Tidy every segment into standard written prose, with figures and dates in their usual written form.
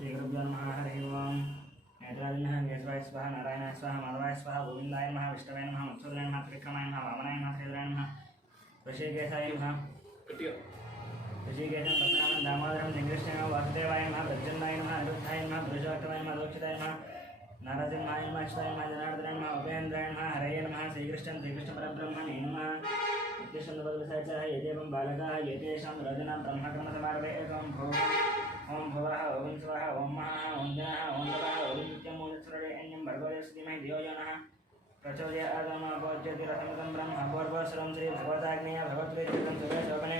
श्रीगुरुभ्यो नमः। हरिः ओम्। नेत्रादिनः केशवाय स्वाहा, नारायणाय स्वाहा, माधवाय स्वाहा, गोविन्दाय नमः, विष्णवे नमः, मत्सूदनाय नमः, त्रिविक्रमाय नमः, वामनाय नमः, श्रीधराय नमः, ऋषिकेशाय नमः, ऋषिकेशं पद्मनाभं दामोदरं श्रीकृष्णाय वासुदेवाय नमः, प्रद्युम्नाय नमः, अनिरुद्धाय नमः, पुरुषोत्तमाय नमः, दोक्षिताय नमः, नारसिंहाय नमः, अश्वाय नमः, जनार्दनाय नमः, उपेन्द्राय नमः, हरये नमः, श्रीकृष्णपरब्रह्मणे नमः। कृष्णपदविषयः यदेवं बालकाः एतेषां रोदनां ब्रह्मकर्मसमारभे एकं ओम भवः ओम स्वः ओम महः ओम जनः ओम लवः ओम नित्यं ओम सुरण्यं भर्गोदेवस्य धीमहि धियो यो नः प्रचोदयात् ओम अपोज्यति रथमिदं ब्रह्म पूर्वस्वरं श्री भगवदाग्नेय भगवद्वेदं सुरेशोभने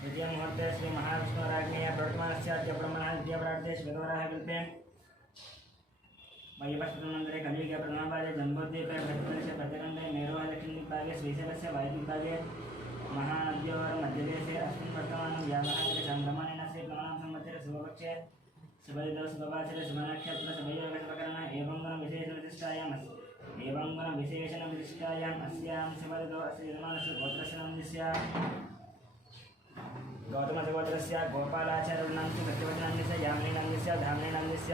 द्वितीयमुहूर्ते श्री महाविष्णुराग्नेय प्रवर्तमानस्याद्य ब्रह्मणः द्वितीयपरार्धे श्रीवराह कल्पे वैवस्वतमन्त्रे कलियुगे प्रथमपादे जम्बोद्वीपे भद्रदेशे भद्रकण्डे मेरोः दक्षिणदिग्भागे श्रीशैलस्य वायुदिग्भागे महानद्योः मध्यदेशे अस्मिन् वर्तमानं व्यावहारिक चन्द्रमानेन श्रीप्लवनां संवत्सरे शुभपक्षे शुभदिनौ शुभवासरे शुभनक्षत्र शुभयोगशुभकरण एवं गुणविशेषणविशिष्टायाम् अस्यां शुभदिनौ अस्य यजमानस्य गोत्रस्य नन्दस्य गौतमस्य गोत्रस्य गोपालाचार्यनन्दस्य सत्यवचनन्दस्य यामिनीनन्दस्य धामिनीनन्दस्य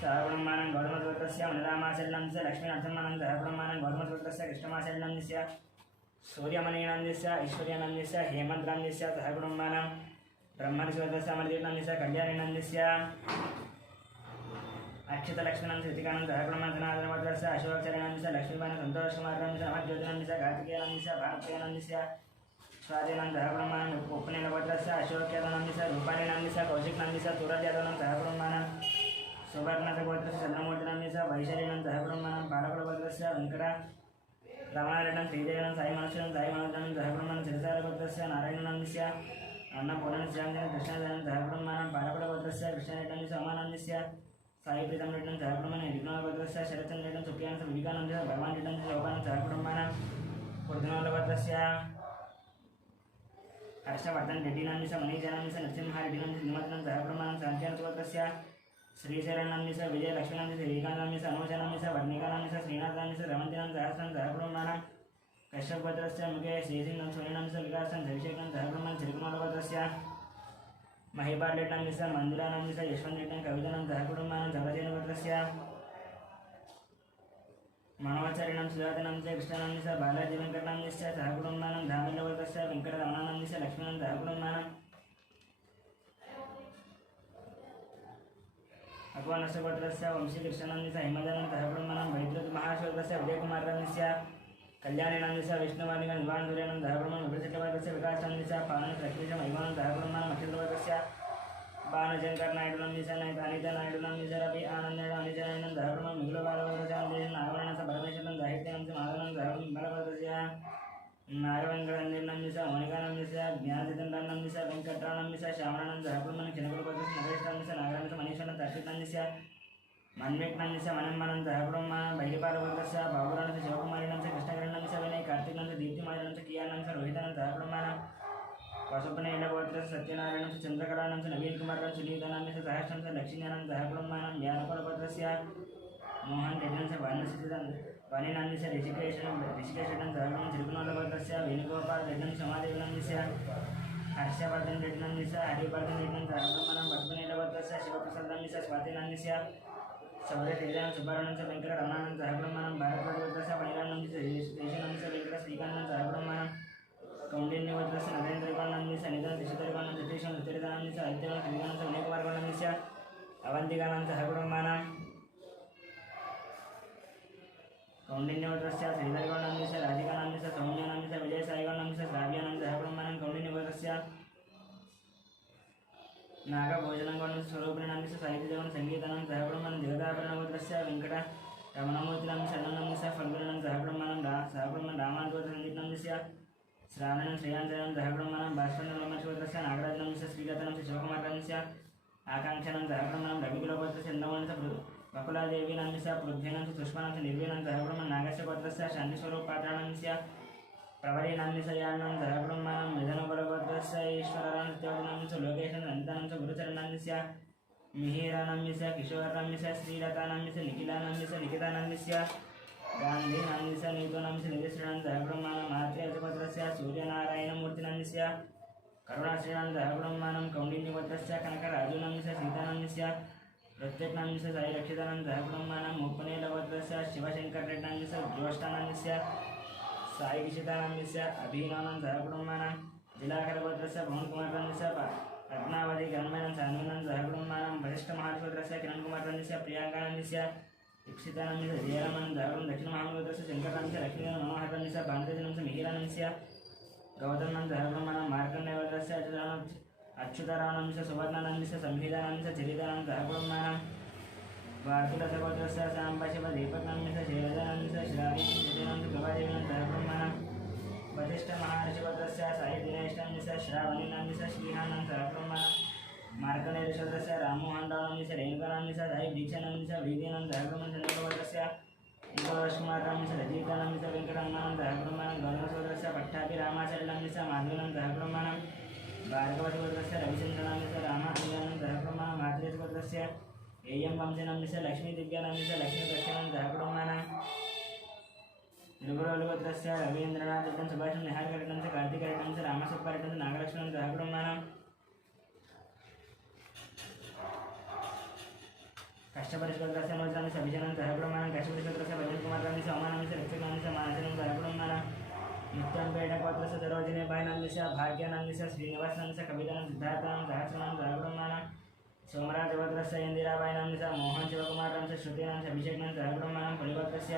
सहब्रह्मानं गौतमगोत्रस्य मणिरामाचरणस्य लक्ष्मीनरसिंहानन्द सहब्रह्मानं गौतमगोत्रस्य कृष्णमाचरणस्य सूर्यमणिनन्दस्य ऐश्वर्यानन्दस्य हेमन्तनन्दस्य सहब्रह्मानं ब्रह्मनिश्वरस्य अमरदीपनन्दस्य कल्याणीनन्दस्य अक्षतलक्ष्मीनन्दस्य ऋतिकानन्द सहब्रह्मजनार्दनगोत्रस्य अशोकचरणन्दस्य लक्ष्मीबानं सन्तोषकुमारनन्दस्य अमरज्योतिनन्दस्य कार्तिकेयनन्दस्य भानुप्रियनन्दस्य स्वादिनन्दः सहब्रह्मानं उपनयनगोत्रस्य अशोकयादवनन्दस्य रूपाणीनन्दस्य कौशिकनन्दस्य तुरल्यादवनं सहब्रह्मानं सुवर्णगोत्रस्य चन्द्रमूर्तिनन्दस्य वैशालीनन्दः सहब्रह्मानं बालकुलगोत्रस्य वेङ्कट रमणारेड्डं श्रीदेवनं साईमनुष्यं साईमनोजनं सहब्रह्मानं सिरसारगोत्रस्य नारायणनन्दस्य अन्नपूर्णश्रीरामजनं कृष्णजनं सहब्रह्मानं बालकुलगोत्रस्य कृष्णरेड्डं सोमानन्दस्य साईप्रीतं रेड्डं सहब्रह्मानं विघ्नगोत्रस्य शरचन्द्रेड्डं सुप्रियानन्दस्य विवेकानन्दस्य भगवान् रेड्डं शोभानं सहब्रह्मानं कुर्दनोलगोत्रस्य हर्षवर्धन रेड्डिनन्दस्य मणिजनन्दस्य नरसिंहारेड्डिनन्दस्य निमज्जनं सहब्रह्मानं शान्तिनगोत्रस्य श्रीशरणनन्दस्य विजयलक्ष्मीनन्दस्य विवेकानन्दस्य अनुजनन्दस्य वर्णिकानन्दस्य श्रीनाथनन्दस्य रमन्तिनं सहस्रं सहब्रह्मानं कश्यपगोत्रस्य मुखे श्रीसिंहं सोनिनन्दस्य विकासं धविशेखं सहब्रह्मानं श्रीकुमारगोत्रस्य महिपालरेड्डनन्दस्य मन्दिरानन्दस्य यशवन्तरेड्डं कवितनं सहब्रह्मानं जगदेनगोत्रस्य मनोचारिणं सुजातनन्दस्य कृष्णानन्दस्य बालाजीवेङ्कटनन्दस्य सहब्रह्मानं धामिलगोत्रस्य वेङ्कटरमणानन्दस्य लक्ष्मीनं सहब्रह्मानं अक्वानस्य गोत्रस्य वंशीकृष्णानन्दस्य हिमजनं सहब्रह्मानं वैद्युतमहाशोत्रस्य विजयकुमारनन्दस्य कल्याणीनन्दस्य विष्णुवादिकं निवाणसूर्यानं सहब्रह्मानं विभ्रचक्रवर्गस्य विकासनन्दस्य पावनलक्ष्मीशं वैभवनं सहब्रह्मानं अखिलवर्गस्य बाणशङ्करनायडुनन्दस्य अनितानायडुनन्दस्य रवि आनन्देन अनिजनायनं सहब्रह्मानं मिगुलबालवर्गस्य नागवरणस्य परमेश्वरं साहित्यनन्दस्य माधवनं सहब्रह्मस्य नागवेङ्कटनन्दस्य मणिकानन्दस्य ज्ञानचन्द्रानन्दस्य वेङ्कटरानन्दस्य श्यामणानन्द सहब्रह्मानं किनकुलगोत्रस्य नरेशनन्दस्य नागरानन्दस्य मनीश्वरनं तर्षितनन्दस्य मन्मेकनन्दस्य मनम्मानन्द सहब्रह्मानं भैरपालगोत्रस्य बाबुरानन्दस्य शिवकुमारीनन्दस्य कृष्णकरणन्दस्य विनय कार्तिकनन्दस्य दीप्तिमायनन्दस्य कियानन्दस्य रोहितानन्द सहब्रह्मानं पशुपनेयगोत्रस्य सत्यनारायणस्य चन्द्रकलानन्दस्य नवीनकुमारनन्दस्य सुनीतानन्दस्य सहस्रनन्दस्य लक्ष्मीनानन्द सहब्रह्मानं व्यानकुलगोत्रस्य मोहन रेड्डनस्य वाणीनन्दस्य ऋषिकेशनं सहब्रह्मानं तिरुकुनलगोत्रस्य वेणुगोपाल रेड्डं समादेवनन्दस्य हर्षवर्धन रेड्डनन्दस्य हरिवर्धन रेड्डं सहब्रह्मानं पशुपनेयगोत्रस्य शिवप्रसादनन्दस्य स्वातिनन्दस्य सौर्यतेजनं सुब्बारनन्दस्य वेङ्कटरमणानन्द सहब्रह्मानं भारतगोत्रस्य वणिरानन्दस्य देशनन्दस्य वेङ्कट श्रीकान्तनन्द सहब्रह्मानं कौण्डिन्यगोत्रस्य नरेन्द्रगोणनन्दस्य निधनं ऋषिधरगोणनन्दस्य सतीशं सुचरितानन्दस्य आदित्यगोणं श्रीकान्तस्य विनयकुमारगोणनन्दस्य अवन्तिकानन्द सहब्रह्मानं कौण्डिन्यगोत्रस्य श्रीधरगोणनन्दस्य राधिकानन्दस्य सौम्यानन्दस्य विजयसाईगोणनन्दस्य श्राव्यानन्द सहब्रह्मानं कौण्डिन्यगोत्रस्य नागभोजनगोणनन्दस्य स्वरूपिणनन्दस्य साहित्यजगन् सङ्गीतानन्द सहब्रह्मानं जगदाभरणगोत्रस्य वेङ्कटरमणमूर्तिनन्दस्य अरुणनन्दस्य फल्गुनन्दं सहब्रह्मानं रामानुजगोत्रसङ्गीतनन्दस्य श्रावणं श्रेयांजनं सहब्रह्मानं भास्करनन्दस्य नागराजनन्दस्य श्रीगतनन्दस्य शिवकुमारनन्दस्य आकाङ्क्षानं सहब्रह्मानं रविकुलगोत्रस्य चन्द्रमोहनस्य बकुलादेवीनन्दस्य पृथ्वीनन्दस्य सुष्मानन्दस्य निर्वीनन्दस्य सहब्रह्मानं नागस्य गोत्रस्य शान्तिस्वरूपपात्रानन्दस्य प्रवरीनन्दस्य यानन्दस्य सहब्रह्मानं मिथुनकुलगोत्रस्य ईश्वरानन्दस्य लोकेशनन्दस्य अनितानन्दस्य गुरुचरणनन्दस्य मिहिरानन्दस्य किशोरनन्दस्य श्रीलतानन्दस्य निखिलानन्दस्य निकितानन्दस्य गान्धीनन्दस्य नीतोनन्दस्य निधिश्रीनन्दस्य सहब्रह्मानं मात्रेयगोत्रस्य सूर्यनारायणमूर्तिनन्दस्य करुणाश्रीनंद हरब्रह्मानं कौंडिन्यगोत्रस्य कनकराजुनंस्य सीतानंस्य प्रत्येकनंस्य साई रक्षितानंद हरब्रह्मानं मुप्पनेलगोत्रस्य शिवशंकररेड्डनंस्य ज्योष्ठानंस्य साई विशितानंस्य अभिनवनंद हरब्रह्मानं जिलाकरगोत्रस्य भवनकुमारनंस्य पद्मावती गणमनंस्य हनुमनंद हरब्रह्मानं वरिष्ठमहागोत्रस्य किरणकुमारनंस्य प्रियांकानंस्य दीक्षितानंस्य जयरामनंद हरब्रह्म दक्षिणमहागोत्रस्य शंकरानंस्य लक्ष्मीनंद मनोहरनंस्य भानुतेजनंस्य मिहिरानंस्य गौतमनंद हरब्रह्मानं मार्कण्डेयगोत्रस्य अच्युतारावणंस्य सुवर्णानंदस्य संहितानंस्य चरितानंद हरब्रह्मानं वार्तिकसगोत्रस्य सांबशिवदीपकनंस्य शैलजानंस्य श्रावणीनंस्य प्रभादेवीनंद हरब्रह्मानं वसिष्ठमहर्षिगोत्रस्य साई दिनेशनंस्य श्रावणीनंस्य श्रीहानंद हरब्रह्मानं मार्कण्डेयगोत्रस्य रामोहनरावनंस्य रेणुकानंस्य साई दीक्षानंस्य वीदीनंद हरब्रह्मचंद्रगोत्रस्य कुमारनंस्य रजितानंस्य वेंकटरमणानंद हरब्रह्मानं गौरवगोत्रस्य पट्टाभि रामाचरणंस्य माधवनंद हरब्रह्मानं भार्गवगोत्रस्य रविचंद्रनंस्य रामानंद हरब्रह्मानं मातृगोत्रस्य एयं वंशनंस्य लक्ष्मी दिव्यानंस्य लक्ष्मी दक्षिणंद हरब्रह्मानं निर्गुणगोत्रस्य रवींद्रनाथ सुभाषं निहारकरणंस्य कार्तिकरणंस्य रामसुब्बारेड्डंस्य नागलक्ष्मणंद हरब्रह्मानं कष्टपरिष्कृतस्य अनुजनंस्य अभिजनंस्य हरब्रह्मानं कष्टपरिष्कृतस्य भजनकुमारनंस्य अमानंस्य रक्षकनंस्य मानसनंस्य हरब्रह्मानं नित्यंपेटगोत्रस्य सरोजिनीबाईनंस्य भाग्यानंस्य श्रीनिवासनंस्य कवितानंस्य सिद्धार्थानंस्य सहस्रनंस्य हरब्रह्मानं सोमराजगोत्रस्य इंदिराबाईनंस्य मोहन शिवकुमारनंस्य श्रुतिनंस्य अभिषेकनंस्य हरब्रह्मानं फलिगोत्रस्य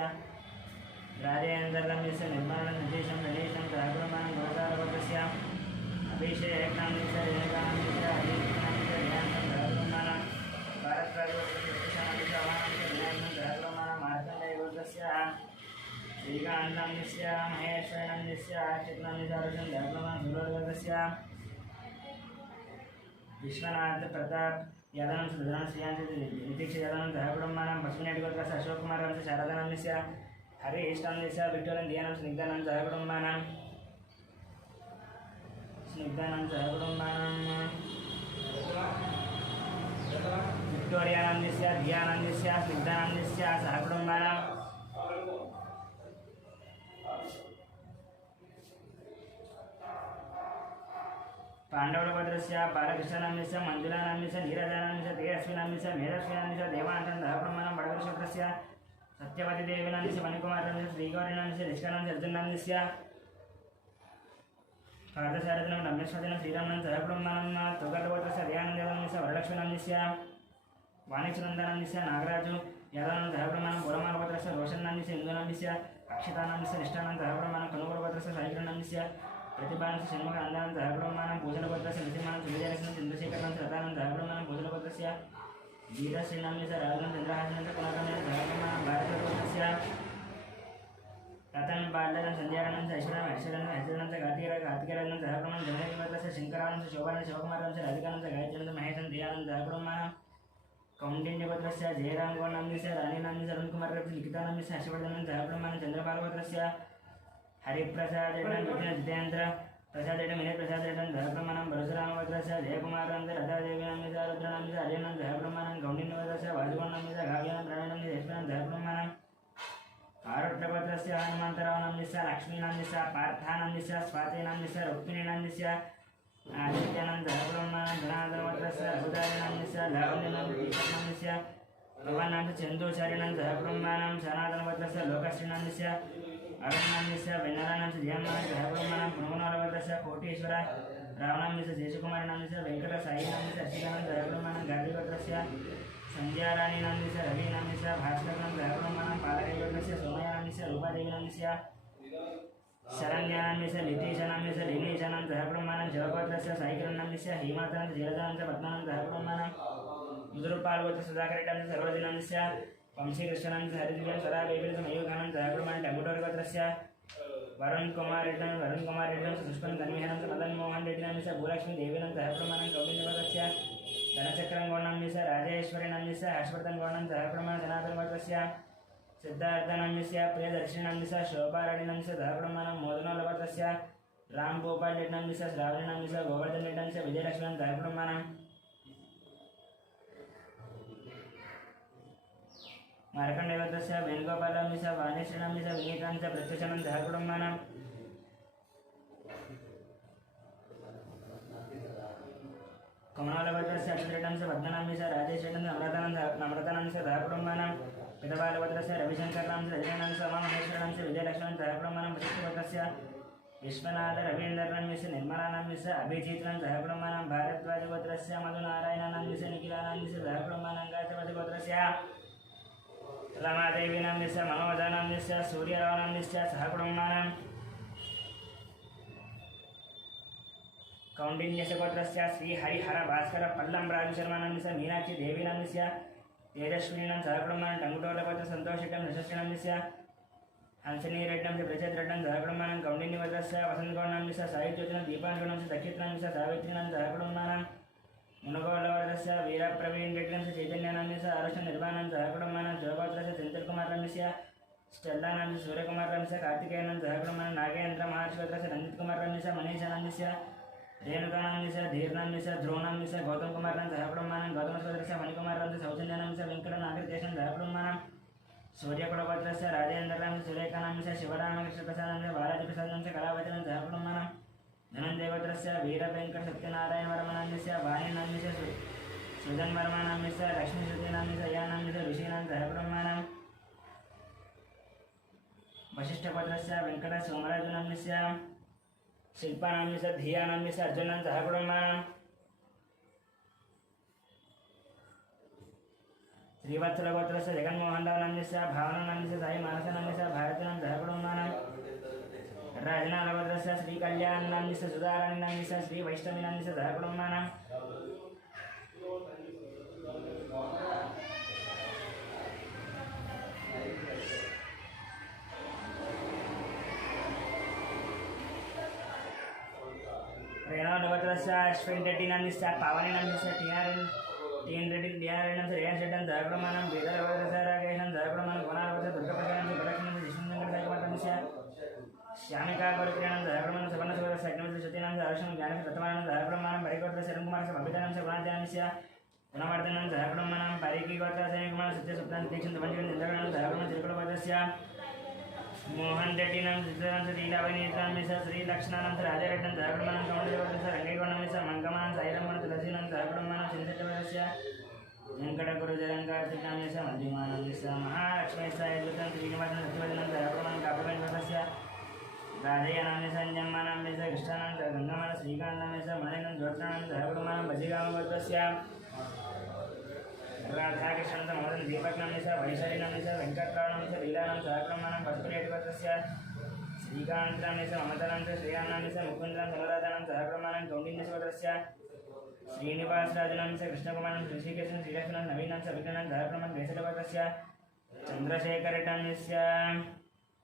राजेन्द्रनंस्य निर्मलनं नितेशं गणेशं हरब्रह्मानं गोदारगोत्रस्य अभिषेकनंस्य रेणुकानंस्य अभिषेकनंस्य ध्यानं हरब्रह्मानं भारतराजगोत्रस्य हरब्रह्मानं मार्कण्डेयगोत्रस्य श्रीकान्तनंस्य महेश्वरनंस्य चित्तनंस्य हरब्रह्मानं सुरगोत्रस्य विश्वनाथ प्रताप यादवंश सुधरण श्रीयांश नितीक्ष यादवंश हरब्रह्मानं पश्चिमनेटिगोत्रस्य अशोककुमारनंस्य शारदानंस्य हरिष्टानंस्य विक्टोरियन दियानंस्य स्निग्धानंद हरब्रह्मानं विक्टोरियानंदस्य दियानंदस्य स्निग्धानंदस्य हरब्रह्मानं पांडवगोत्रस्य बालकृष्णानंस्य मंजुलानंस्य नीरजानंस्य तेजस्विनंस्य मेधस्विनंस्य देवानंद हरब्रह्मानं बडगरक्षेत्रस्य सत्यवतीदेवीनंस्य मणिकुमारनंस्य श्रीगौरीनंस्य निष्कानंस्य अर्जुननंस्य पार्थसारथिनं रमेश्वरनं श्रीरामनंस्य हरब्रह्मानं तोगलगोत्रस्य दयानंदस्य वरलक्ष्मीनंस्य वाणिज्यनंदनंस्य नागराजु यादवनंद हरब्रह्मानं बोरमालगोत्रस्य रोशननंस्य इंदुनंस्य अक्षितानंस्य निष्ठानंद हरब्रह्मानं कनुगुलगोत्रस्य साईकरणंस्य प्रतिभानंस्य षण्मुखानंद हरब्रह्मानं भूषणगोत्रस्य नृसिंहानंस्य विजयलक्ष्मणं चंद्रशेखरनंस्य रथानंद हरब्रह्मानं भूषणगोत्रस्य गीतश्रीनंस्य राजनं चंद्रहासनंस्य पुनर्गमनंस्य हरब्रह्मानं भारतगोत्रस्य रतन बालनं संजयानंस्य ऐश्वर्यनंस्य कार्तिकेयनंस्य हरब्रह्मानं जनकगोत्रस्य शंकरानंस्य शोभानंस्य शिवकुमारनंस्य राधिकानंस्य गायत्रीनंस्य महेशं दयानंद हरब्रह्मानं कौंडिन्यगोत्रस्य जयरामगौडनंस्य रानीनंस्य अरुणकुमारनंस्य लिखितानंस्य हर्षवर्धनंस्य हरब्रह्मानं चंद्रपालगोत्रस्य हरिप्रसादेन जितेन्द्र प्रसादेन विनय प्रसादेन हरब्रह्मानं परशुरामगोत्रस्य जयकुमारनंस्य राधादेवीनंस्य रुद्रनंस्य अजयनंस्य हरब्रह्मानं कौंडिन्यगोत्रस्य वासुगोणनंस्य गाव्यानं राणीनंस्य यशवनंस्य हरब्रह्मानं आरुद्रगोत्रस्य हनुमन्तरावनंस्य लक्ष्मीनंस्य पार्थानंस्य स्वातिनंस्य रुक्मिणीनंस्य आदित्यानंद हरब्रह्मानं धनाधनगोत्रस्य रघुदारिनंस्य लावण्यनंस्य भवानंस्य चन्दूचारिणंस्य हरब्रह्मानं सनातनगोत्रस्य लोकश्रीनंस्य अरुणनंस्य वेन्नरानंस्य जयमानंस्य हरब्रह्मानं पुनगुणगोत्रस्य कोटीश्वर रावणनंस्य जयकुमारनंस्य वेंकटसायीनंस्य अशिकानंद हरब्रह्मानं गांधीगोत्रस्य संध्याराणीनंस्य रवीनंस्य भास्करनंस्य हरब्रह्मानं पालगोत्रस्य सोमयानंस्य रूपादेवीनंस्य शरण्यानंस्य लितीशानंस्य लिनीशानंस्य हरब्रह्मानं जयगोत्रस्य साईकरणंस्य हेमातनंस्य जयदानंस्य पद्मानंस्य हरब्रह्मानं मुदुरुपालगोत्रस्य सुधाकरेड्डंस्य सरोजिनंस्य वंशीकृष्णनंस्य हरिदिव्यं सदादेवीनंस्य मयूखानंस्य हरब्रह्मानं टंगुटोरगोत्रस्य वरुणकुमाररेड्डं सुष्पन् धन्विहनंस्य मदनमोहन रेड्डिनंस्य भूलक्ष्मी देवीनंस्य हरब्रह्मानं कौंडिन्यगोत्रस्य धनचक्रंगौडनंस्य राजेश्वरीनंस्य हर्षवर्धनगौडनंस्य हरब्रह्मानं जनार्दनगोत्रस्य सिद्धार्थनंस्य प्रियदर्शिनंस्य शोभाराणीनंस्य हरब्रह्मानं मोदनगोत्रस्य रामगोपाल रेड्डनंस्य श्रावणीनंस्य गोवर्धन रेड्डंस्य विजयलक्ष्मणंस्य हरब्रह्मानं मार्कण्डेयगोत्रस्य वेणुगोपालनंस्य वाणीश्रीनंस्य विनीतानंस्य प्रत्युषनंस्य हरब्रह्मानं कमलालभद्रस्य अक्षुद्रटंस्य पद्मनाभस्य राजेशेटं नम्रतानंस्य सहकुटुम्बानां पितबालभद्रस्य रविशङ्करनांस्य रजनीनांस्य उमामहेश्वरनांस्य विजयलक्ष्मणं सहकुटुम्बानां वशिष्ठभद्रस्य विश्वनाथ रवीन्द्रनांस्य निर्मलानांस्य अभिजीतनं सहकुटुम्बानां भारद्वाजभद्रस्य मधुनारायणानांस्य निखिलानांस्य सहकुटुम्बानां गायत्रीभद्रस्य रमादेवीनांस्य मनोजनांस्य सूर्यरावनांस्य सहकुटुम्बानां कौंडिन्यशगोत्रस्य श्री हरिहर भास्कर पल्लम राजशर्मानंस्य मीनाक्षी देवीनंस्य तेजस्विनीनं सहकुटुम्बानां टंगुटोलपत्र संतोषिकं यशस्विनंस्य हंसनीरेड्डंस्य प्रचेद्रेड्डं सहकुटुम्बानां कौंडिन्यवद्रस्य वसन्तगौडनंस्य साहित्योजनं दीपांशुनंस्य दक्षितनंस्य सावित्रीनं सहकुटुम्बानां मुनगोलवर्धस्य वीरप्रवीणरेड्डंस्य चैतन्यानंस्य आरुष निर्वाणं सहकुटुम्बानां जोगोत्रस्य तिरुकुमारनंस्य स्टेल्लानंस्य सूर्यकुमारनंस्य कार्तिकेयनं सहकुटुम्बानां नागेन्द्र महर्षिवद्रस्य रंजितकुमारनंस्य मनीषानंस्य रेणुकानंस्य धीर्नंस्य ध्रुवनंस्य गौतम कुमारनं सहकुटुम्बानां गौतमसोदरस्य मणिकुमारनंस्य सौजन्यानंस्य वेंकटनागरदेशं सहकुटुम्बानां सूर्यकुलभद्रस्य राजेन्द्रनंस्य सुरेखानंस्य शिवरामकृष्णप्रसादनंस्य बालाजीप्रसादनंस्य कलावचनं सहकुटुम्बानां धनञ्जयभद्रस्य वीरवेङ्कटसत्यनारायणवर्मनंस्य वाणीनंस्य सुजन्वर्मनंस्य लक्ष्मीश्रुतीनंस्य यानंस्य ऋषीणां सहकुटुम्बानां वशिष्ठभद्रस्य वेङ्कटसोमराजुनंस्य शिल्पानंस्य धियानंस्य अर्जुनं सहकुटुम्बानां श्रीवत्सलगोत्रस्य जगन्मोहनरावनंस्य भावनंस्य साई मानसनंस्य भारतनं सहकुटुम्बानां राजनालभद्रस्य श्रीकल्याणनंस्य सुधाराणीनंस्य श्रीवैष्णवीनंस्य सहकुटुम्बानां रेणालभद्रस्य अश्विनरेड्डिनंस्य पावनीनंस्य टीएन रेड्डी डियारेणंस्य रेयन शेट्टं सहकुटुम्बानां वेदलभद्रस्य राकेशं सहकुटुम्बानां कोणालभद्रस्य दुर्गप्रसादनंस्य प्रदक्षिणंस्य जिष्णुशङ्कर सहकुटुम्बानांस्य श्यामिका गोरक्रियानं सहकुटुम्बानां सुवर्णसुभद्रस्य अग्निमित्र श्रुतीनांस्य हर्षं ज्ञानस्य तत्त्वानां सहकुटुम्बानां परिगोत्रस्य रंकुमारस्य बबितानंस्य गुणाध्यानंस्य गुणवर्धनं सहकुटुम्बानां परिकीगोत्रस्य कुमारः सत्यसुप्तानं दीक्षितं पंचवीरं चन्द्रगणं सहकुटुम्बानां तिरुकुलभद्रस्य मोहन रेड्डीनं सिद्धरांस्य लीलावनीत्रांस्य श्रीलक्ष्मणानंस्य राजारेड्डं सहकुटुम्बानां कौंडिल्यभद्रस्य रङ्गैकोणंस्य मंगमानं साईरमणं तुलसीनं सहकुटुम्बानां चिन्तितभद्रस्य वेङ्कटगुरुजरङ्गार्थिकांस्य मध्यमानंस्य महालक्ष्मीस्य यजुतं श्रीनिवासं सत्यवदनं सहकुटुम्बानां काव्यवन्वतस्य राजयानांस्य जन्मानांस्य कृष्णानां गङ्गामानं श्रीकान्तांस्य मणिनं ज्योत्स्नानं सहकुटुम्बानां भजिगामभद्रस्य राधाकृष्णंस्य मदन दीपकनंस्य वैशालीनंस्य वेङ्कटरावनंस्य लीलानं सहकुटुम्बानां पशुपतिभद्रस्य श्रीकान्तनंस्य ममतानंस्य श्रीरामनंस्य मुकुन्दनं समराधानं सहकुटुम्बानां कौंडिन्यसोदरस्य श्रीनिवासराजनंस्य कृष्णकुमारं ऋषिकेशं श्रीलक्ष्मणं नवीनंस्य विघ्नं सहकुटुम्बानां वेसलभद्रस्य चन्द्रशेखरेड्डंस्य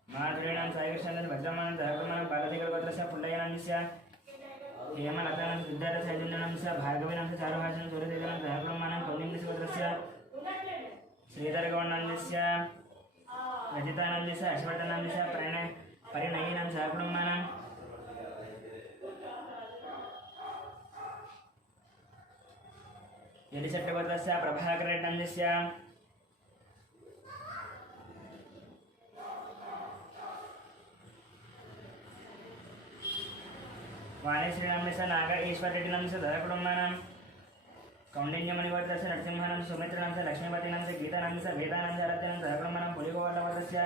माधुरीणां साईकृष्णं भद्रमानं सहकुटुम्बानां बालधिकभद्रस्य पुण्डयनंस्य हेमलतानंस्य सिद्धार्थसैजन्यनंस्य भार्गवीनंस्य चारुभाषणं सूर्यतेजनं सहकुटुम्बानां कौंडिन्यसोदरस्य श्रीधरगौडनंस्य रजितानंस्य हर्षवर्धनंस्य परिणयीनं सहकुटुम्बानां यलिशट्टभद्रस्य प्रभाकरेड्डंस्य वाणीश्रीनंस्य नाग ईश्वररेड्डिनंस्य सहकुटुम्बानां कौंडिन्यमणिवर्धस्य नरसिंहानंस्य सुमित्रानंस्य लक्ष्मीपतिनंस्य गीतानंस्य वेदानंस्य आराध्यनंस्य सहकुटुम्बानां पुलिगोवल्लभद्रस्य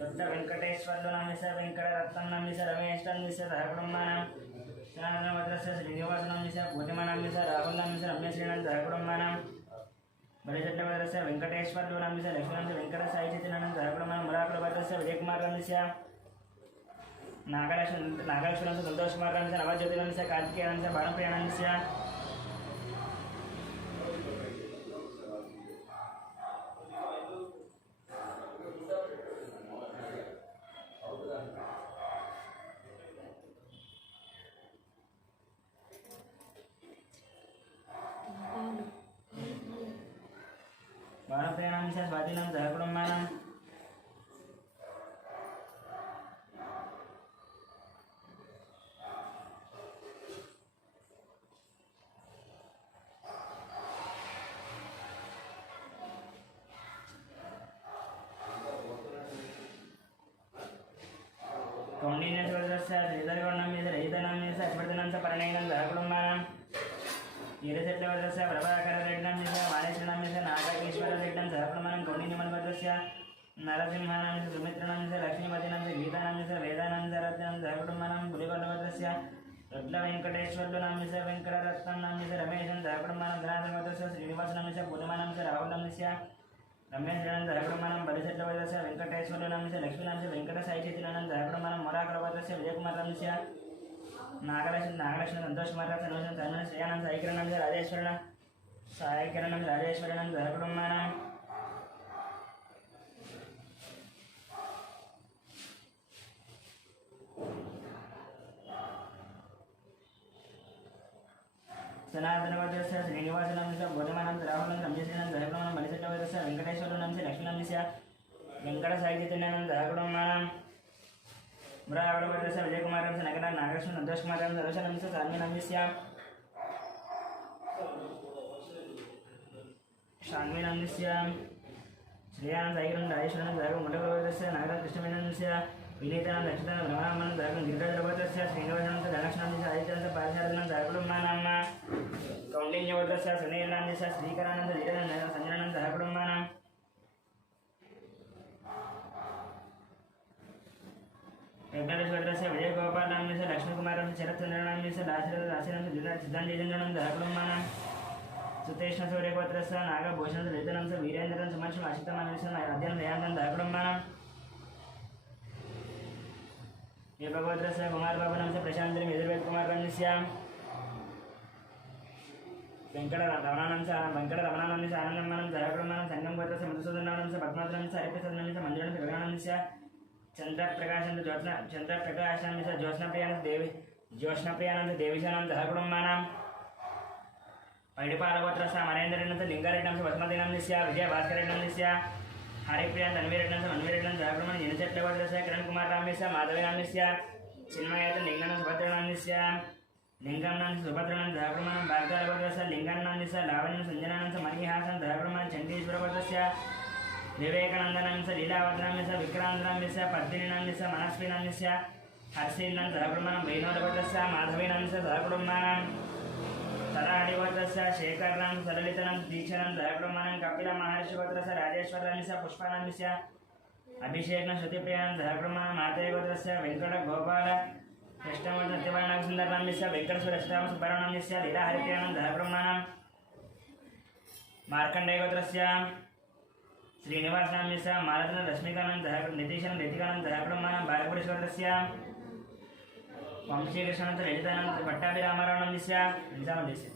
दत्तवेङ्कटेश्वरनंस्य वेङ्कटरत्नंस्य रमेशनंस्य सहकुटुम्बानां सनातनभद्रस्य श्रीनिवासनंस्य पूर्णिमानंस्य राहुलनंस्य रम्यश्रीनंस्य सहकुटुम्बानां बलिचट्टभद्रस्य वेङ्कटेश्वरनंस्य लक्ष्मणंस्य वेङ्कटसाईचैतन्यनंस्य सहकुटुम्बानां मुराकुलभद्रस्य विजयकुमारनंस्य नागलक्ष्मणंस्य संतोषकुमारनंस्य नवज्योतिनंस्य कार्तिकेयनंस्य बाणप्रियानंस्य बाणप्रियानंस्य स्वाधीनं सहकुटुम्बानां कौंडिन्यसोदरस्य श्रीधरगौडनंस्य रजितानंस्य हर्षवर्धनंस्य परिणयीनं सहकुटुम्बानां ईरचट्लवर्गस्य प्रभाकररेड्डं वाणेश्वरनाम्यस्य नागकेश्वररेड्डं सहप्रमाणं कौण्डिन्यमन्वर्गस्य नरसिंहानाम्यस्य सुमित्रनाम्यस्य लक्ष्मीपतिनाम्यस्य गीतानाम्यस्य वेदानाम्यस्य रत्नं सहकुटुम्बानां पुलिवर्गस्य रुद्रवेङ्कटेश्वर्लुनाम्यस्य वेङ्कटरत्नं नाम्यस्य रमेशं सहकुटुम्बानां धनाधनवर्गस्य श्रीनिवासनाम्यस्य पूर्णमानाम्यस्य राहुलनाम्यस्य रमेशं सहकुटुम्बानां बलिचट्लवर्गस्य वेङ्कटेश्वर्लुनाम्यस्य लक्ष्मीनाम्यस्य वेङ्कटसाईचेतिनानं सहकुटुम्बानां मोराकरवर्गस्य विजयकुमारनाम्यस्य नागलक्ष्मी संतोषकुमारस्य नमस्तं तन्मय श्रेयानं साईकिरणं राजेश्वरणं सहकुटुम्बानां सनातनवर्गस्य श्रीनिवासनाम्यस्य बोधमानां राहुलं रम्यश्रीनं सहकुटुम्बानां बलिचट्लवर्गस्य वेङ्कटेश्वर्लुनाम्यस्य लक्ष्मीनाम्यस्य वेङ्कटसाईचेतिनानं सहकुटुम्बानां मुरागडवर्गस्य विजयकुमारस्य नगरा नागलक्ष्मी संतोषकुमारस्य सर्वशनाम्यस्य सान्वीनाम्यस्य शान्वीनाम्यस्य श्रेयानं साईकिरणं राजेश्वरनं सहकुटुम्बवर्गस्य नागराज कृष्णमेनस्य विनीतानं लक्षितानं रमणामनं सहकुटुम्बं गिरिराजवर्गस्य श्रीनिवासनाम्यस्य धनलक्ष्मीनाम्यस्य आदित्यनाम्यस्य पारशारदनं सहकुटुम्बानां कौण्डिन्यवर्गस्य सुनीलनाम्यस्य श्रीकरानन्द धीरनं सञ्जनानं सहकुटुम्बानां वेङ्कटेश्वरस्य विजयगोपालनाम्यस्य लक्ष्मीकुमारस्य शरत्चन्द्रनाम्यस्य दाशरथनाम्यस्य सिद्धान्तजेन्द्रनं सहकुटुम्बानां सुतेष्णसूर्यगोत्रस्य नागभूषणस्य वेतनंस्य वीरेन्द्रं सुमर्षम् आशितमानस्य अध्ययनं दयान्तं सहकुटुम्बानां योगगोत्रस्य कुमारबाबुनांस्य प्रशान्तरं यजुर्वेदकुमारनाम्यस्य वेङ्कटरमणानांस्य आनन्दमानं सहकुटुम्बानां सङ्गमगोत्रस्य मधुसूदनांस्य पद्मावतनांस्य हरिप्रसादनांस्य मञ्जुनांस्य गगनानंस्य चंद्रप्रकाशनंद ज्योत्स्नप्रियानंद देवीशानंद सहकुटुम्बानां पैडिपालगोत्रस्य मरेन्द्ररेड्डं लिंगारेड्डं पद्मदेनाम्यस्य विजयभास्करेड्डं हरिप्रियां तन्वीरेड्डं मन्वीरेड्डं सहकुटुम्बानां जिनचट्लवर्गस्य किरणकुमारनाम्यस्य माधवेनाम्यस्य चिन्मयतं लिङ्गनं सुभद्रनाम्यस्य लिङ्गं सुभद्रनं सहकुटुम्बानां भार्गवगोत्रस्य लिङ्गनाम्यस्य लावण्यं सञ्जनानं मणिहासं सहकुटुम्बानां चण्डीश्वरगोत्रस्य विवेकानंदनाम्यस्य लीलावतनाम्यस्य विक्रान्तनाम्यस्य पद्मिनीनाम्यस्य मनस्विनाम्यस्य हर्षीनं सहकुटुम्बानां वैनोदगोत्रस्य माधवीनाम्यस्य सहकुटुम्बानां तराहरिगोत्रस्य शेखरनां सललितनं दीक्षानं सहकुटुम्बानां कपिलमहर्षिगोत्रस्य राजेश्वरनाम्यस्य पुष्पानाम्यस्य अभिषेकं श्रुतिप्रियानं सहकुटुम्बानां मातयगोत्रस्य वेङ्कटगोपाल कृष्णमूर्तिसत्यवानागसुन्दरनाम्यस्य वेङ्कटसुरक्षितामसुब्बरमण्यस्य लीलाहरिप्रियानं सहकुटुम्बानां मार्कण्डेयगोत्रस्य श्रीनिवासनाम्यस्य मालतन रश्मिकानंद नितीशनं ऋतिकानंद सहकुटुम्बानां बालपुरेश्वरस्य వంశీకృష్ణంత లలితానంద పట్టాభిరామారావునందిస్య వెండిసామని తీసే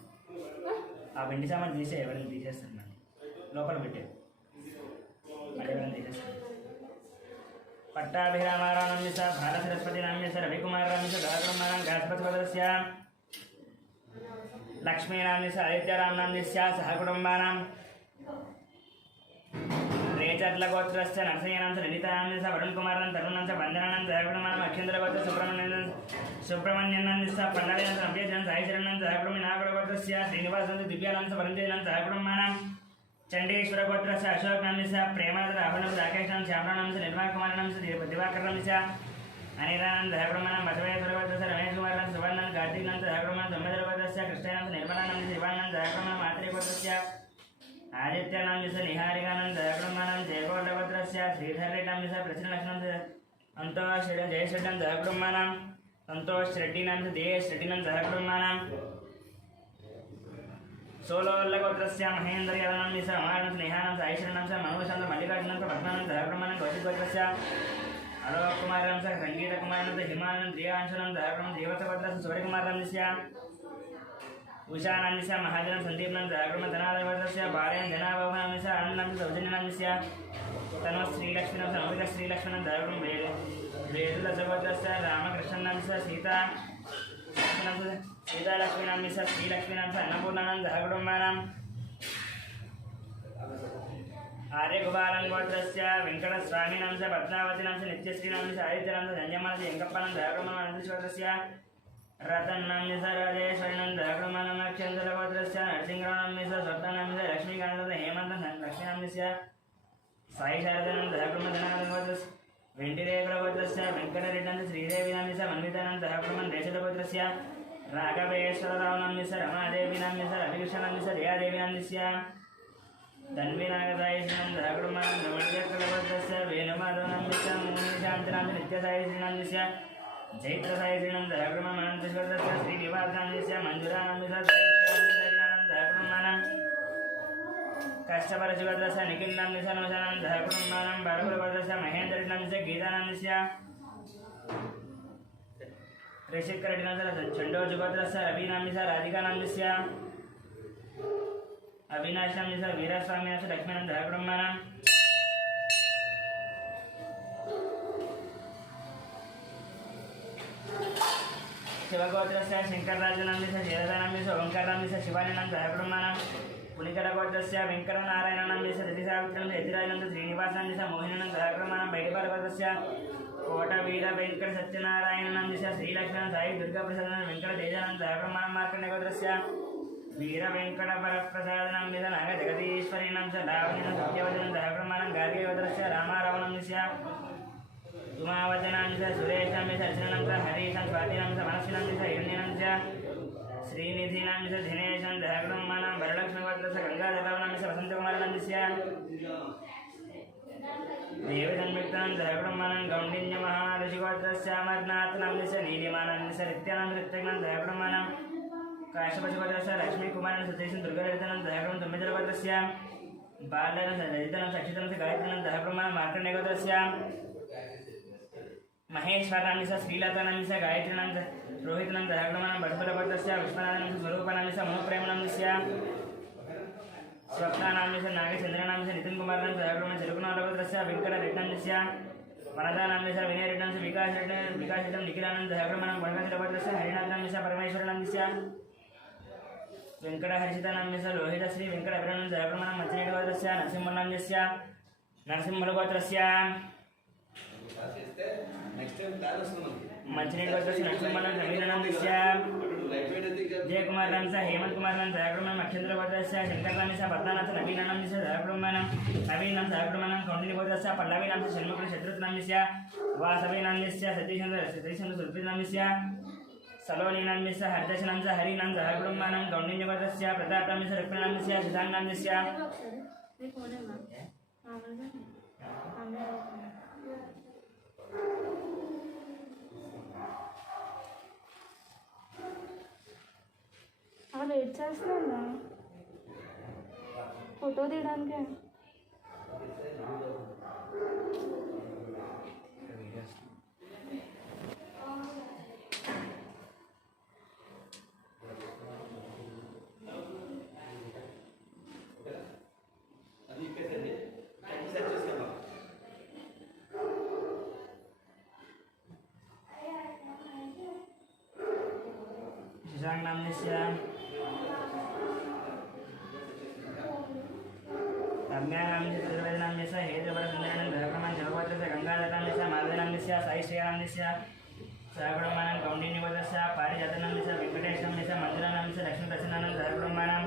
ఆ వెండిసామని తీసే ఎవరైనా తీసేస్తాను మళ్ళీ లోపల పెట్టే మళ్ళీ ఎవరైనా తీసేస్తాను పట్టాభిరామారావునందిస్య బాలసరస్వతినామ్యస్య రవికుమారనామ్యస్య సహకుటుంబానాం గాస్పతిపదస్య లక్ష్మీనామ్యస్య ఆదిత్యరామనామ్యస్య సహకుటుంబానాం रेचर्लगोत्रस्य नरसिंहनांच ललितानांच वरुणकुमारनं तरुणांच वंदनानं सहकुटुम्बानां अक्षेन्द्रगोत्र सुब्रह्मण्यनांच पण्डालिनांच अभ्यजनं साईचरणांच सहकुटुम्बी नागरगोत्रस्य श्रीनिवासनांच दिव्यानांच वरुणदेवनांच सहकुटुम्बानां चण्डीश्वरगोत्रस्य अशोकनांच प्रेमानंद राहुलनांच राकेशनांच श्यामलानांच निर्मलकुमारनांच दिवाकरनांच अनिलानांच सहकुटुम्बानां बसवेश्वरगोत्रस्य रमेशकुमारनांच सुवर्णांच कार्तिकनांच सहकुटुम्बानां धर्मधरगोत्रस्य कृष्णनांच निर्मलानांच शिवानांच सहकुटुम्बानां मात्रेगोत्रस्य आदित्यनाम्यस्य निहारिकानंद सहकुटुम्बानां जयगौडगोत्रस्य श्रीधररेड्डनाम्यस्य प्रसन्नलक्ष्मणस्य संतोष जयश्रेड्डं सहकुटुम्बानां संतोष रेड्डीनाम्यस्य देश रेड्डीनं सहकुटुम्बानां सोलोल्लगोत्रस्य महेन्द्र यादवनाम्यस्य अमरनांच नेहानांच ऐश्वर्यनांच मनोशांत मल्लिकार्जुनांच पद्मानांच सहकुटुम्बानां कौशिकगोत्रस्य अलोककुमारनांच संगीतकुमारनांच हिमानंद प्रियांशनांच सहकुटुम्बानां देवसगोत्रस्य सूर्यकुमारनाम्यस्य उषानाम्यस्य महाजनं सन्दीपनां सहकुटुम्बानां धनाधनवर्गस्य बालयन् जनाभवनाम्यस्य आनन्दनाम्यस्य सौजन्यनाम्यस्य तन्वश्रीलक्ष्मीनां नवविधश्रीलक्ष्मणं सहकुटुम्बे वेदुलसगोत्रस्य रामकृष्णनाम्यस्य सीतालक्ष्मीनाम्यस्य श्रीलक्ष्मीनाम्यस्य अन्नपूर्णानां सहकुटुम्बानां आर्यगोपालनगोत्रस्य वेङ्कटस्वामिनांच पद्मावतीनांच नित्यश्रीनाम्यस्य आदित्यनांच जन्यमानस्य यङ्कप्पनां सहकुटुम्बानां अनन्तश्वरस्य रतन्नाम्यस्य राजेश्वरिनं सहकुटुम्बानां अक्षेन्द्रगोत्रस्य नरसिंहरावनाम्यस्य स्वप्नानाम्यस्य लक्ष्मीकान्तस्य हेमन्तं लक्ष्मीनाम्यस्य साईशारदानं सहकुटुम्बधनाधनगोत्रस्य वेङ्कटेश्वरगोत्रस्य वेङ्कटरेड्डं श्रीदेवीनाम्यस्य मन्वितानं सहकुटुम्बं देशदगोत्रस्य राघवेश्वरराव नंदिस्य रमादेवी नंदिस्य रविकृष्ण नंदिस्य दयादेवी नंदिस्य तन्वीनागदाय श्रीनन्दकुमारं रमणीयकलभद्रस्य वेणुमाधव नंदिस्य मोहिनीशान्तिनाथ नित्यसाय श्रीनंदिस्य जैत्रसाय श्रीनन्दकुमारं श्रीनिवास नंदिस्य मंजुरा नंदिस्य कष्टपरशिवद्रस्य निखिल नंदिस्य नमशानन्दकुमारं बालकुलभद्रस्य महेन्द्र नंदिस्य गीता नंदिस्य ऋषिकरटिनंदिस्य चंडोजुभद्रस्य रवि नंदिस्य राधिका नंदिस्य अविनाश नंदिस्य वीरस्वामी नंदिस्य लक्ष्मीनन्दकुमारं शिवगोत्रस्य शंकरराजनंदिस्य जयराजनंदिस्य ओंकारनंदिस्य शिवानन्दकुमारं पुनिकरगोत्रस्य वेंकटनारायणनंदिस्य रतिसावित्रिनंदिस्य यतिराजनंदिस्य श्रीनिवासनंदिस्य मोहिनीनन्दकुमारं बैठपालगोत्रस्य कोटवीर वेंकट सत्यनारायणनंदिस्य श्रीलक्ष्मण साई दुर्गाप्रसाद वेंकट तेजानन्दकुमारं मार्कण्डेयगोत्रस्य वीर वेंकट वरप्रसादनंदिस्य नाग जगदीश्वरीनंदिस्य लावण्यनंदिस्य सत्यवचनन्दकुमारं गार्गीगोत्रस्य रामारावनंदिस्य उमावचनंदिस्य सुरेशनंदिस्य अर्चननंदिस्य हरीशं स्वातिनंदिस्य मनस्विनंदिस्य हिरण्यनंदिस्य श्रीनिधिनंदिस्य दिनेशनन्दकुमारं वरलक्ष्मीगोत्रस्य गंगाधरनंदिस्य वसन्तकुमारनंदिस्य देवजन्मिक्तानन्दकुमारं गौण्डिन्यमहाऋषिगोत्रस्य अमरनाथनंदिस्य नीलिमानंदिस्य नित्यानन्दकुमारं काश्यपशुगोत्रस्य लक्ष्मीकुमारं सतीशं दुर्गारजनन्दकुमारं तुम्बिदलगोत्रस्य बालरजनं सक्षितनंदिस्य गायत्रीनन्दकुमारं मार्कण्डेयगोत्रस्य महेश्वरनंदिस्य श्रीलतानंदिस्य गायत्रीनंद रोहितनन्दकुमारं बडबलगोत्रस्य विश्वनाथनंदिस्य स्वरूपानंदिस्य मनोप्रेमनंदिस्य स्वप्नानंदिस्य नागचंद्रनंदिस्य नितिनकुमारनंदिस्य चिरुकुनालगोत्रस्य वेंकटरेड्डनंदिस्य वनदानंदिस्य विनयरेड्डनंदिस्य विकासरेड्डं निखिलानन्दकुमारं बनगतिलगोत्रस्य हरिनाथनंदिस्य परमेश्वरनंदिस्य वेंकटहर्षितनंदिस्य लोहितश्री वेंकटअभिनंदकुमारं मच्चिनेटिगोत्रस्य नरसिंहनंदिस्य नरसिंहलगोत्रस्य मच्चिनेटिगोत्रस्य नरसिंहनंदिस्य जयकुमारनंदिस्य हेमंतकुमारनंदिस्य अक्षेन्द्रगोत्रस्य शंकरनंदिस्य पद्मनाथ नवीननंदिस्य नवीननंदिस्य कौंडिन्यगोत्रस्य पल्लवीनंदिस्य षण्मुखं शत्रुघ्ननंदिस्य वासवीनंदिस्य सतीशं सुल्पिनंदिस्य सलोनीनंदिस्य हर्दशनंदिस्य हरिनंदिस्य कौंडिन्यगोत्रस्य प्रतापनंदिस्य लक्ष्मणनंदिस्य शशांकनंदिस्य వెయిట్ చేస్తున్నా ఫోటో తీయడానికి शशांकनंदिस्य रम्यानंदिस्य चतुर्वेदनंदिस्य हेतुवरसुन्दरनंदकुमारं जगवोत्रस्य गंगाधरनंदिस्य माधवनंदिस्य साईश्रीनंदिस्य सहकुटुम्बानां कौंडिन्यगोत्रस्य पारिजातनंदिस्य वेंकटेशनंदिस्य मंजुलानंदिस्य लक्ष्मीप्रसन्नानन्दकुमारं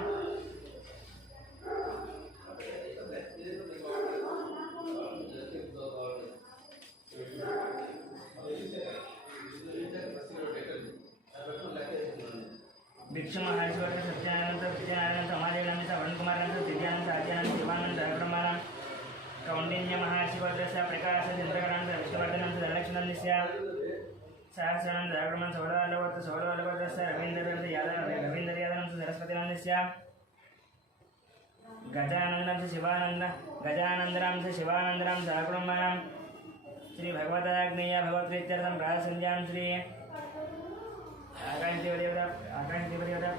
भिक्षुमहर्षिगोत्र सत्यानंद उमादेवीनंदिस्य वरुणकुमारनंदिस्य दिव्यानंद आद्यानंद शिवानंदकुमारं कौंडिन्यमहर्षिगोत्रस्य प्रकाशस्य चंद्रकरानंद विष्णुवर्धनंदिस्य धनलक्ष्मणंदिस्य सहस्रानंदकुमारं सौरवालगोत्रस्य रवीन्द्र यादवनंदिस्य सरस्वतीनंदिस्य गजानंदनंदिस्य शिवानंदनं सहकुटुम्बानां श्री भगवताग्नेय भगवत्प्रीत्यर्थं प्रातःसन्ध्यां श्री आकाशदेवदेवता